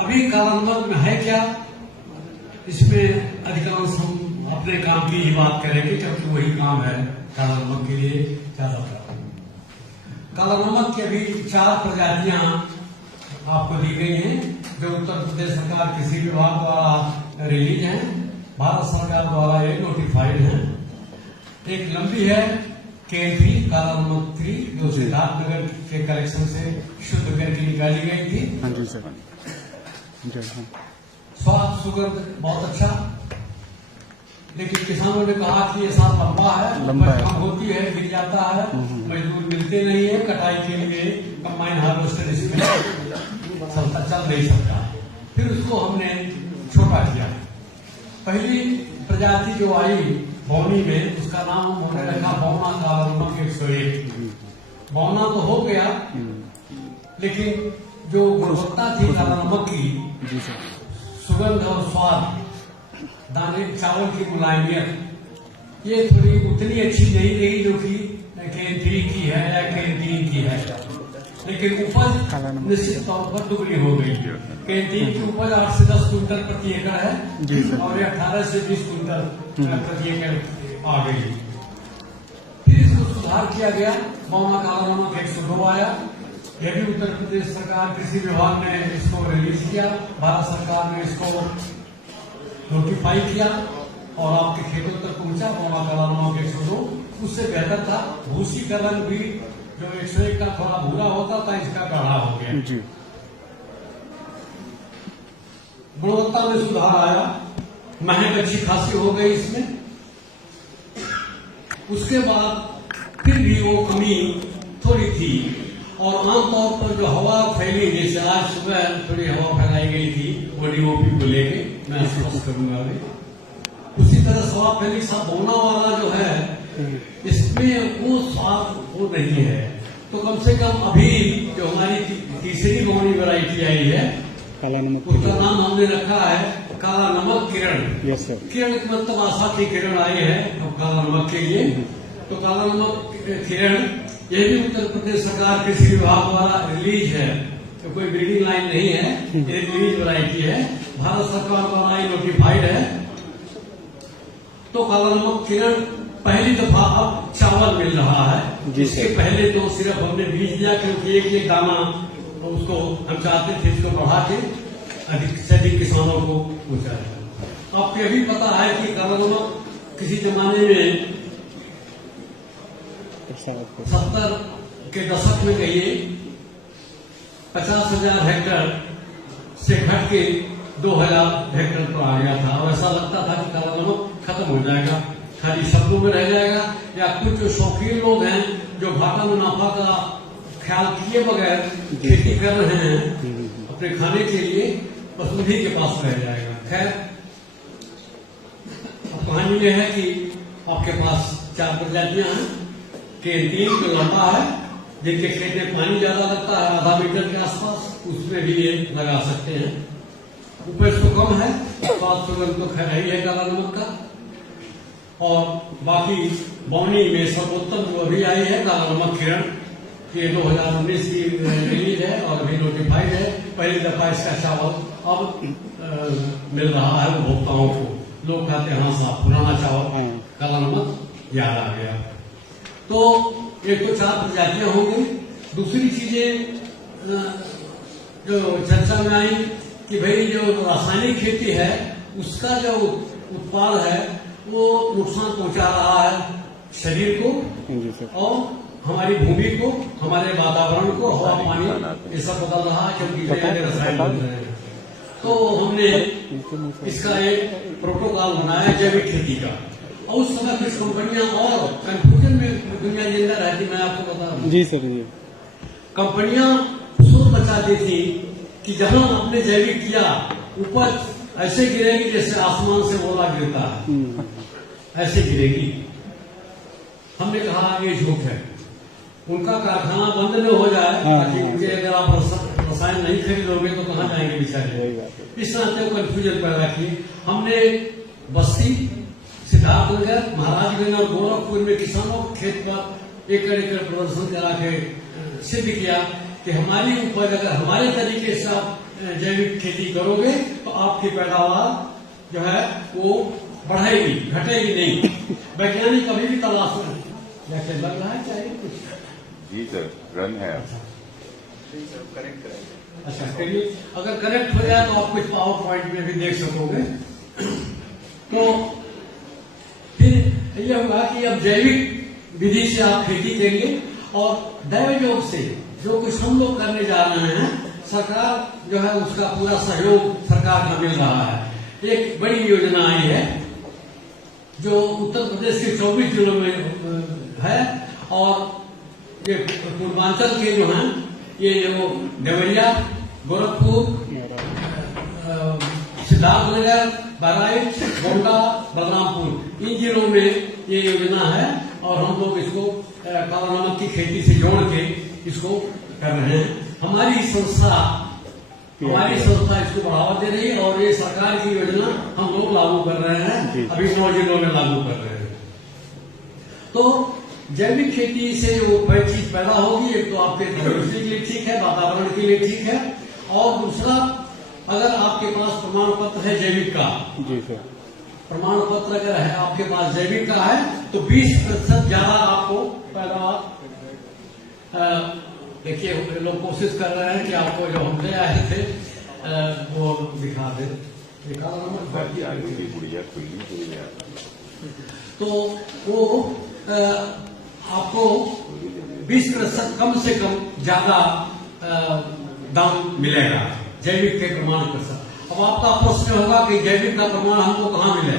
अभी काला नमक में है क्या, इसमें अधिकांश हम अपने काम की ही बात करेंगे क्योंकि वही काम है काला नमक के लिए ज्यादातर। काला नमक की अभी 4 प्रजातियां आपको दी गई हैं जो उत्तर प्रदेश सरकार कृषि विभाग द्वारा रिलीज है, भारत सरकार द्वारा ये नोटिफाइड है। एक लंबी है केंद्री काला नमक 3 जो सिद्धार्थनगर के कलेक्शन से शुद्ध करके निकाली गई थी। हाँ जी सर। स्वाद सुगंध बहुत अच्छा, लेकिन किसानों ने कहा कि ये साल लंबा है, कम होती है, गिर जाता है, मजदूर मिलते नहीं है कटाई के लिए, कंबाइन हार्वेस्टर इसमें चलता चल नहीं सकता। फिर उसको हमने छोटा किया। पहली प्रजाति जो आई बौनी में, उसका नाम हमने रखा बौना काला नमक 101। बौना तो हो गया, लेकिन जो गुणवत्ता थी काला नमक की, सुगंध और स्वाद, दाने चावल की मुलायमियत, ये थोड़ी उतनी अच्छी नहीं रही जो कि केंद्री की है या केंद्री की है। लेकिन उपज निश्चित तौर पर दुगनी हो गई। केंद्री की उपज 8 से 10 क्विंटल प्रति एकड़ है और ये 18 से 20 क्विंटल प्रति एकड़ आ गई। फिर इसको सुधार किया गया, बौना काला नमक 102 आया। यह भी उत्तर प्रदेश सरकार कृषि विभाग ने इसको रिलीज किया, भारत सरकार ने इसको नोटिफाई किया और आपके खेतों तक पहुंचा। बौना काला नमक 102 उससे बेहतर था। भूसी का रंग भी जो 101 का थोड़ा भूरा होता था, इसका गाढ़ा हो गया। गुणवत्ता में सुधार आया, महक अच्छी खासी हो गई इसमें। उसके बाद फिर भी वो कमी थोड़ी थी और आमतौर पर जो हवा फैली, जैसे आज सुबह थोड़ी हवा फैलाई गई थी वो डीओपी को लेके, मैं स्पष्ट करूंगा अभी, उसी तरह हवा फैली। सब बौना वाला जो है इसमें वो स्वाद वो नहीं है। तो कम से कम अभी जो हमारी तीसरी बौनी वैरायटी आई है काला नमक, उसका नाम हमने रखा है काला नमक किरण। Yes sir. किरण का मतलब आशा की किरण आई है काला नमक के लिए। तो काला नमक किरण ये भी उत्तर प्रदेश सरकार कृषि विभाग द्वारा रिलीज है, तो कोई ब्रीडिंग लाइन नहीं है, ये रिलीज वैरायटी है, भारत सरकार द्वारा नोटिफाइड है। तो काला नमक किरण पहली दफा अब चावल मिल रहा है। इसके पहले तो सिर्फ हमने बीज दिया क्योंकि एक दाना उसको हम चाहते थे इसको बढ़ा के अधिक से अधिक किसानों को पहुंचाए। आपको यह भी पता है कि काला नमक किसी जमाने में 70 के दशक में कहिए 50,000 हेक्टेयर से घट के 2,000 हेक्टेयर पर आ गया था और ऐसा लगता था कि काला नमक खत्म हो जाएगा, खाली शब्दों में रह जाएगा। या कुछ जो शौकीन लोग हैं जो घाटा मुनाफा का ख्याल किए बगैर खेती कर रहे हैं अपने खाने के लिए, बस उन्हीं के पास रह जाएगा। खैर, अब कहानी यह है कि आपके पास 4 प्रजातियां हैं। केंद्रीय में लंबा है, जिनके खेत में पानी ज्यादा लगता है, आधा मीटर के आसपास, उसमें भी ये लगा सकते हैं। उपज तो कम है, स्वाद सुगंध तो खैर ही है काला नमक का। और बाकी बौनी में सर्वोत्तम जो अभी आई है काला नमक किरण, ये 2019 की रिलीज है और अभी नोटिफाइड है। पहली दफा इसका चावल अब मिल रहा है उपभोक्ताओं को। लोग कहते हैं हाँ साहब पुराना चावल काला नमक याद आ गया। तो एक तो 4 प्रजातियां होंगी। दूसरी चीजें जो चर्चा में आई कि भाई जो रासायनिक खेती है उसका जो उत्पाद है वो नुकसान पहुंचा रहा है शरीर को और हमारी भूमि को, हमारे वातावरण को, हवा पानी ये सब बदल रहा है क्योंकि नए रसायन बन रहे हैं। तो हमने इसका एक प्रोटोकॉल बनाया जैविक खेती का। और उस समय कुछ कंपनियां और कंफ्यूजन में दुनिया के अंदर रहती, मैं आपको बता रहा हूँ। जी सर। जी कंपनियां सोच बचाती थी कि जहां आपने जैविक किया उपज ऐसे गिरेगी जैसे आसमान से ओला गिरता है, ऐसे गिरेगी। हमने कहा ये झूठ है। उनका कारखाना बंद न हो जाए ताकि उनके अगर आप रसायन नहीं खरीदोगे तो कहाँ जाएंगे बेचारे। इस नाते कंफ्यूजन पैदा की। हमने बस्ती, सिद्धार्थनगर, महाराजगंज और गोरखपुर में किसानों के खेत पर एकड़ एकड़ प्रदर्शन करा के सिद्ध किया कि हमारी उपज अगर हमारे तरीके से आप जैविक खेती करोगे तो आपकी पैदावार जो है वो बढ़ेगी, घटेगी नहीं। वैज्ञानिक अभी भी तलाश में जैसे लग रहा है चाहिए कुछ। जी सर, रन है। अच्छा करिए, अगर करेक्ट हो जाए तो आप कुछ पावर पॉइंट में भी देख सकोगे। तो फिर यह होगा कि अब जैविक विधि से आप खेती करेंगे और दैवयोग से जो कुछ हम लोग करने जा रहे हैं, सरकार जो है उसका पूरा सहयोग सरकार का मिल रहा है। एक बड़ी योजना आई है जो उत्तर प्रदेश के 24 जिलों में है और ये पूर्वांचल के जो हैं ये जो देवरिया, गोरखपुर, सिद्धार्थनगर, बहराइच, गोंडा, बलरामपुर, इन जिलों में ये योजना है और हम लोग इसको काला नमक की खेती से जोड़ के इसको कर रहे हैं। हमारी संस्था इसको बढ़ावा दे रही है और ये सरकार की योजना हम लोग लागू कर रहे हैं, अभी 9 जिलों में लागू कर रहे हैं। तो जैविक खेती से वो बड़ी चीज पैदा होगी, एक तो आपके तंदुरुस्ती के लिए ठीक है, वातावरण के लिए ठीक है, और दूसरा अगर आपके पास प्रमाण पत्र है जैविक का, जी सर, प्रमाण पत्र अगर है आपके पास जैविक का है तो 20% ज्यादा आपको पैदावार। देखिए लोग कोशिश कर रहे हैं कि आपको जो हम ले आए थे वो दिखा दे, तो वो आपको 20% कम से कम ज्यादा दाम मिलेगा जैविक के प्रमाण के साथ। अब आपका प्रश्न होगा कि जैविक का प्रमाण हमको कहाँ मिले?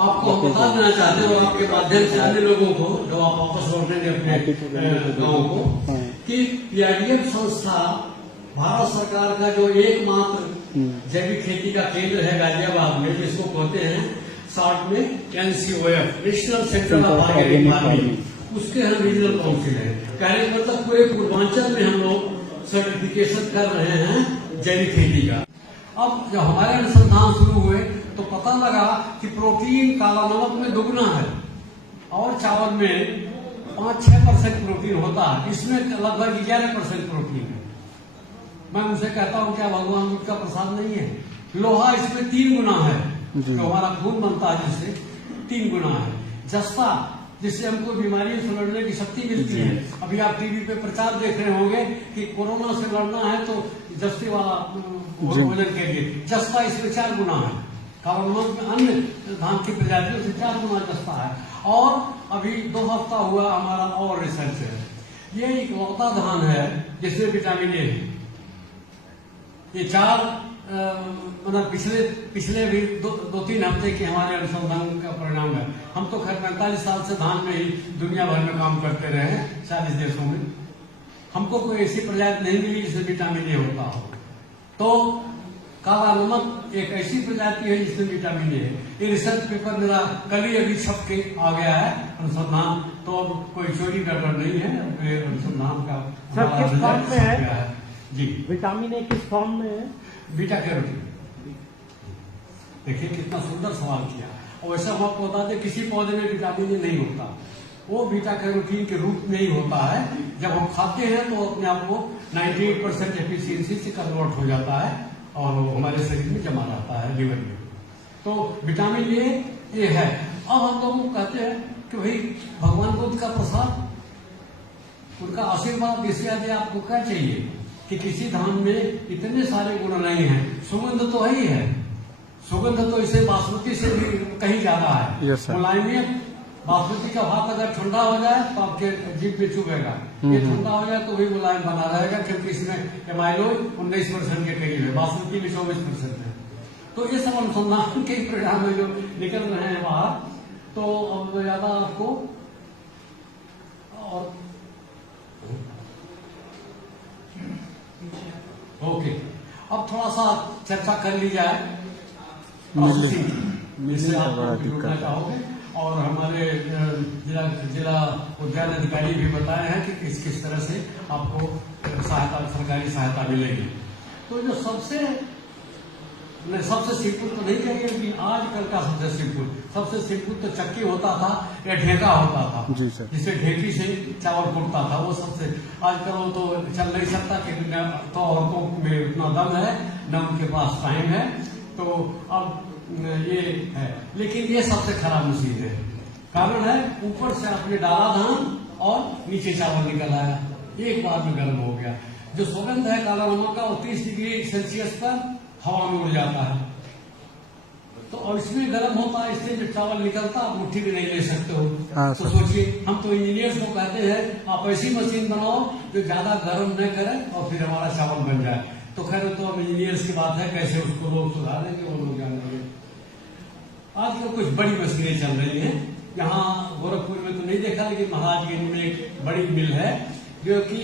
आपको हम बता देना चाहते हैं और आपके माध्यम से अन्य लोगों को जो आप वापस लौटेंगे अपने गाँव को, कि पीआईडीएफ संस्था भारत सरकार का जो एकमात्र जैविक खेती का केंद्र है गाजियाबाद में, जिसको कहते हैं शॉर्ट में NCOF, national centre of organic farming, उसके हम रीजनल काउंसिल है। कहने का मतलब पूरे पूर्वांचल में हम लोग सर्टिफिकेशन कर रहे हैं जैविक खेती का। अब जब हमारे अनुसंधान शुरू हुए तो पता लगा कि प्रोटीन काला नमक में दुगना है और चावल में 5-6% प्रोटीन होता है, इसमें लगभग 11% प्रोटीन है। मैं उनसे कहता हूँ क्या भगवान बुद्ध का प्रसाद नहीं है? लोहा इसमें 3 गुना है, जो हमारा खून बनता है जिससे 3 गुना है। जस्ता जिससे हमको बीमारियों से लड़ने की शक्ति मिलती है। अभी आप टीवी पे प्रचार देख रहे होंगे कि कोरोना से लड़ना है तो जस्ते वाला भोजन के लिए जस्ता इसमें 4 गुना है। काला नमक में अन्य धान की प्रजातियों से 4 गुना जस्ता है। और अभी 2 हफ्ता हुआ हमारा और रिसर्च है, ये एक लौता धान है जिसमें विटामिन ए है। ये 4 मतलब पिछले भी 2-3 हफ्ते के हमारे अनुसंधान का परिणाम है। हम तो खैर 45 साल से धान में ही दुनिया भर में काम करते रहे, 40 देशों में। हमको कोई ऐसी प्रजाति नहीं मिली जिसमें विटामिन ए होता हो। तो काला नमक एक ऐसी प्रजाति है जिसमें विटामिन ए है। ये रिसर्च पेपर मेरा कल ही अभी छप के आ गया है अनुसंधान, तो अब कोई चोरी गड़बड़ नहीं है, अनुसंधान का सर किस फॉर्म में है जी? विटामिन ए किस फॉर्म में है? Beta carotene. देखिए कितना सुंदर सवाल किया। और वैसे हम आपको बता दें किसी पौधे में विटामिन ए नहीं होता, वो बीटा कैरोटीन के रूप में ही होता है। जब हम खाते हैं तो अपने आप को 98% एफिशिएंसी से कन्वर्ट हो जाता है और वो हमारे शरीर में जमा रहता है लीवर में। तो विटामिन ए है। अब हम लोग कहते हैं कि भाई भगवान बुद्ध का प्रसाद, उनका आशीर्वाद, इससे आगे आपको क्या चाहिए कि किसी धान में इतने सारे गुण नहीं है। सुगंध तो ही है, सुगंध तो इसे बासमती से भी कहीं ज्यादा है। मुलायमियत, बासमती का भात अगर ठंडा हो जाए तो आपके जीभ पे चुभेगा, ये ठंडा हो जाए तो भी मुलायम बना रहेगा, क्योंकि इसमें एमाइलोज 19% के करीब है, बासमती में 24% है। तो ये सब अनुसंधान के परिणाम में जो निकल रहे हैं बाहर, तो अब ज्यादा आपको और ओके, अब थोड़ा सा चर्चा कर ली जाए प्रोसेसिंग, इससे आप जुड़ना चाहोगे। और हमारे जिला उद्यान अधिकारी भी बताए हैं कि किस तरह से आपको सहायता, सरकारी सहायता मिलेगी। तो जो सबसे नहीं, सबसे सिंपल तो नहीं कहेंगे, लेकिन आजकल का सबसे सिंपल तो चक्की होता था या ढेका होता था जी सर। जिसे ढेकी से चावल कुटता था, वो सबसे। आजकल वो तो चल नहीं सकता, क्योंकि न तो औरतों में उतना दम है न उनके पास टाइम है, तो अब ये है। लेकिन ये सबसे खराब मशीन है। कारण है, ऊपर से आपने डाला धान और नीचे चावल निकल आया, एक बार में गर्म हो गया। जो सुगंध है काला नमक का, वो 30 डिग्री सेल्सियस पर हवा में उड़ जाता है। तो और इसमें गर्म होता है, इससे जो चावल निकलता आप मुट्ठी भी नहीं ले सकते हो। हाँ, तो सोचिए, हम तो इंजीनियर्स को कहते हैं आप ऐसी मशीन बनाओ जो ज्यादा गर्म न करे और फिर हमारा चावल बन जाए। तो खैर तो अब इंजीनियर्स की बात है, कैसे उसको लोग सुधारेंगे वो लोग जानेंगे। आजकल कुछ बड़ी मशीनें चल रही हैं। यहाँ गोरखपुर में तो नहीं देखा, लेकिन महाराजगंज में एक बड़ी मिल है जो कि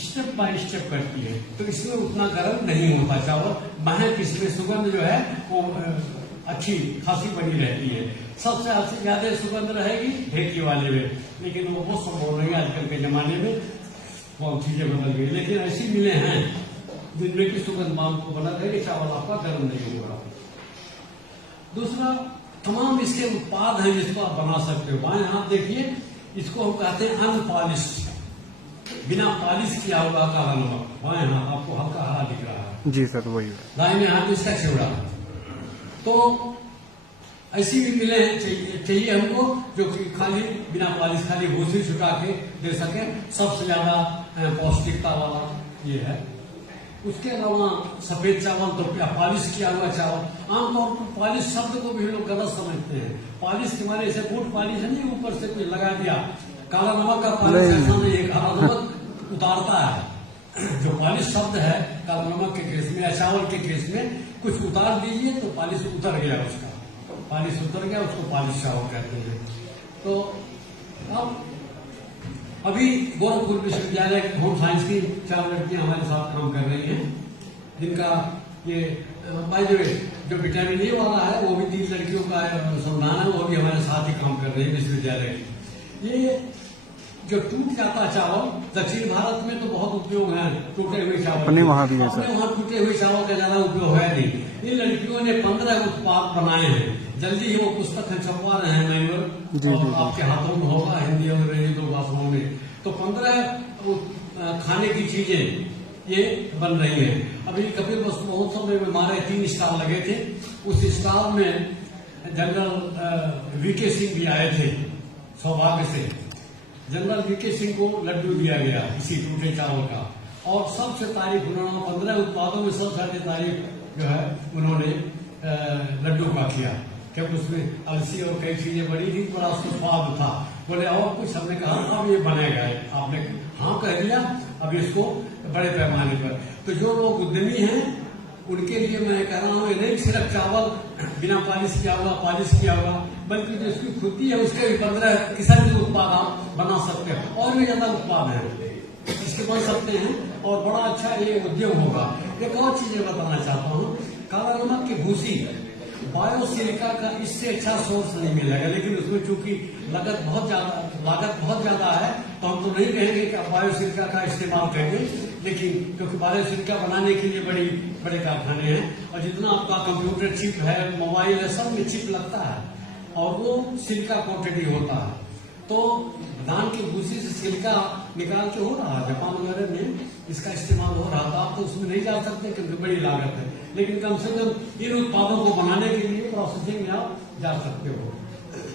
स्टेप बाय स्टेप करती है, तो इसमें उतना गर्म नहीं होता चावल, महक इसमें सुगंध जो है वो अच्छी खासी बनी रहती है। सबसे ज्यादा सुगंध रहेगी ढेकी वाले में, लेकिन वो संभव नहीं आजकल के जमाने में, बहुत चीजें बदल गई। लेकिन ऐसी मिलें हैं जिनमें की सुगंध मांग को बना रहेगी, चावल आपका गर्म नहीं होगा। दूसरा, तमाम इसके उत्पाद हैं जिसको आप बना सकते हो। बाएं हाथ देखिए, इसको हम कहते हैं अनपॉलिश, बिना पॉलिश किया हुआ काला नमक। बाएं हाथ आपको हल्का हरा दिख रहा है जी सर, वही। दाहिने हाथ इसका चिवड़ा। तो ऐसी भी मिलें चाहिए हमको जो कि खाली बिना पॉलिश, खाली भूसी छुटा के दे सके। सबसे ज्यादा पौष्टिकता वाला ये है। उसके अलावा सफेद चावल तो क्या पॉलिश किया हुआ चावल। आमतौर पर पॉलिश शब्द को भी लोग गलत समझते हैं। पॉलिश के माने ऐसे बूट पॉलिश नहीं, ऊपर से कुछ लगा दिया। काला नमक का पॉलिश ऐसा नहीं है, काला नमक उतारता है। जो पॉलिश शब्द है काला नमक के केस में या चावल के केस में, कुछ उतार दीजिए तो पॉलिश उतर गया, उसका पॉलिश उतर गया, उसको पॉलिश चावल कहते हैं। तो अब अभी गोरखपुर विश्वविद्यालय होम साइंस की 4 लड़कियां हमारे साथ काम कर रही हैं, जिनका ये बाय द वे जो विटामिन ए वाला है वो भी 3 लड़कियों का अनुसंधान है, वो भी हमारे साथ ही काम कर रही है विश्वविद्यालय की। ये जो टूट जाता चावल, दक्षिण भारत में तो बहुत उपयोग है टूटे हुए चावल, अपने वहाँ भी है सर। अपने वहाँ टूटे हुए चावल का ज्यादा उपयोग है नहीं। इन लड़कियों ने 15 उत्पाद बनाए हैं। जल्दी ही वो पुस्तक छपवा रहे हैं मैनुअल, और आपके हाथों में होगा, हिंदी और अंग्रेजी 2 भाषाओं में। तो 15 खाने की चीजें ये बन रही है। अभी कपिल वस्तु महोत्सव में हमारे 3 स्टॉल लगे थे। उस स्टॉल में जनरल वीके सिंह भी आए थे। सौभाग्य से जनरल वीके सिंह को लड्डू दिया गया इसी टूटे चावल का, और सबसे तारीफ उन्होंने 15 उत्पादों में सबसे तारीफ जो है उन्होंने लड्डू का किया, क्योंकि उसमें अलसी और कई चीजें बड़ी थी, बड़ा उसका स्वाद था। बोले और कुछ, हमने कहा अब ये बनेगा, आपने हाँ कह दिया, अब इसको बड़े पैमाने पर। तो जो लोग उद्यमी हैं उनके लिए मैं कह रहा हूँ, ये नहीं सिर्फ चावल बिना पॉलिश किया हुआ, पॉलिश किया हुआ, बल्कि जो इसकी खुदी है उसके भी 15 किस्म के उत्पाद आप बना सकते हैं। और भी ज्यादा उत्पाद है इसके बन सकते हैं, और बड़ा अच्छा ये उद्यम होगा। एक और चीज बताना चाहता हूँ, काला नमक की भूसी बायोसिलिका का इससे अच्छा सोर्स नहीं मिलेगा, लेकिन उसमें चूंकि लागत बहुत ज्यादा है, तो हम तो नहीं कहेंगे कि आप बायोसिलिका का इस्तेमाल करेंगे, लेकिन क्योंकि बायोसिलिका बनाने के लिए बड़े कारखाने हैं, और जितना आपका कंप्यूटर चिप है, मोबाइल है, सब में चिप लगता है, और वो सिलिका कोटेड ही होता है। तो धान की भूसी से सिलिका निकाल के हो रहा है, जापान वगैरह में इसका इस्तेमाल हो रहा था। आप तो उसमें नहीं जा सकते क्योंकि बड़ी लागत है, लेकिन कम से कम इन उत्पादों को बनाने के लिए प्रोसेसिंग में आप जा सकते हो।